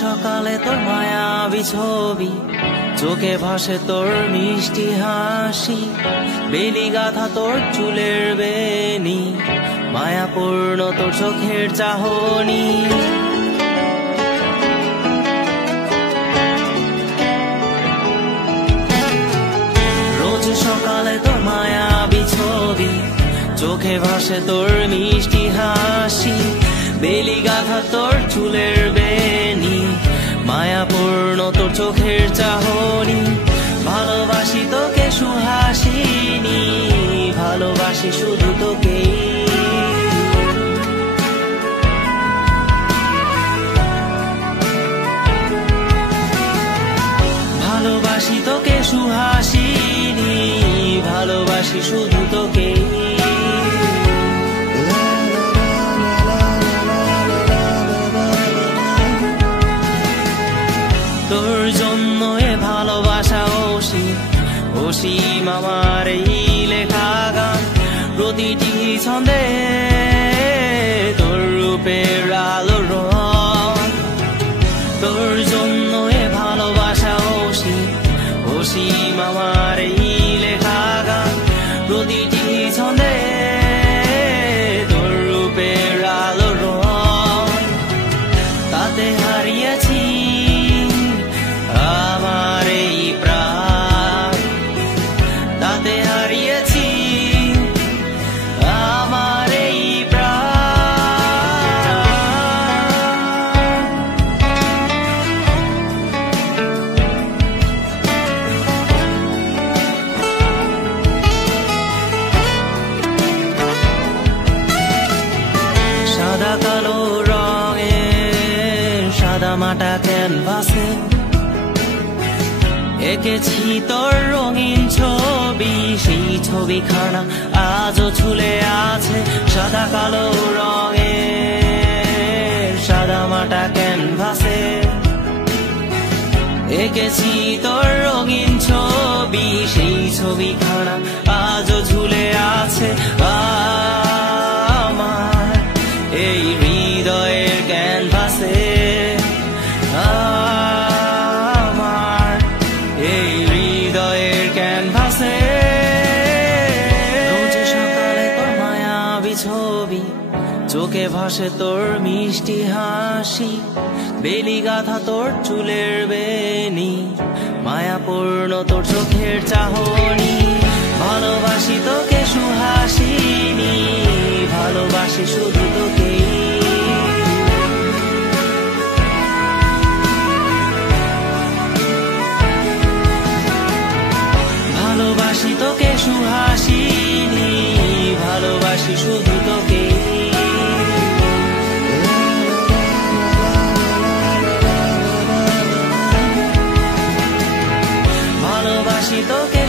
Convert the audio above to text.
সকালে তোর মায়াবী ছবি, চোখে ভাসে তোর মিষ্টি হাসি, বেলি গাথা তোর চুলের বেনি, মায়াপূর্ণ তোর চোখের চাহনি। রোজ সকালে তোর মায়াবী ছবি, চোখে ভাসে তোর মিষ্টি হাসি, বেলি গাথা তোর চুলের বেনি, মায়াপূর্ণ তোর চোখের চাহনি। ভালোবাসি তোকে সুহাসিনী, ভালোবাসি শুধু তোকে। ভালোবাসি তোকে সুহাসিনী, ভালোবাসি শুধু তোকে। তোর জন্য এ ভালোবাসা অসীম, অসীম আমার এই লেখা গান। প্রতিটি ছন্দে তোর রূপের আলো রং। তোর জন্য এ ভালোবাসা অসীম, অসীম আমার এই লেখা গান। প্রতিটি ছন্দে তোর রূপের আলো রং। তাতে হারিয়েছি আমার এই প্রাণ, তাতে হারিয়েছি আমার এই প্রাণ। সাদা কালো রঙের সাদা মাটা ক্যানভাসে এঁকেছি তোর রঙিন ছবি, সেই ছবিখানা আজও ঝুলে আছে। সাদা কালো রঙের সাদা মাটা ক্যানভাসে এঁকেছি তোর রঙিন ছবি, সেই ছবিখানা আজও ঝুলে আছে আমার এই হৃদয়ের ক্যানভাসে। ছবি, চোখে ভাসে তোর মিষ্টি হাসি, বেলি গাথা তোর চুলের বেনি, মায়াপূর্ণ তোর চোখের চাহনি। ভালোবাসি তোকে সুহাসিনী, ভালোবাসি শুধু তোকে। ভালোবাসি তোকে সুহাসিনী, ভালোবাসি শুধু তোকে। ভালোবাসি তোকে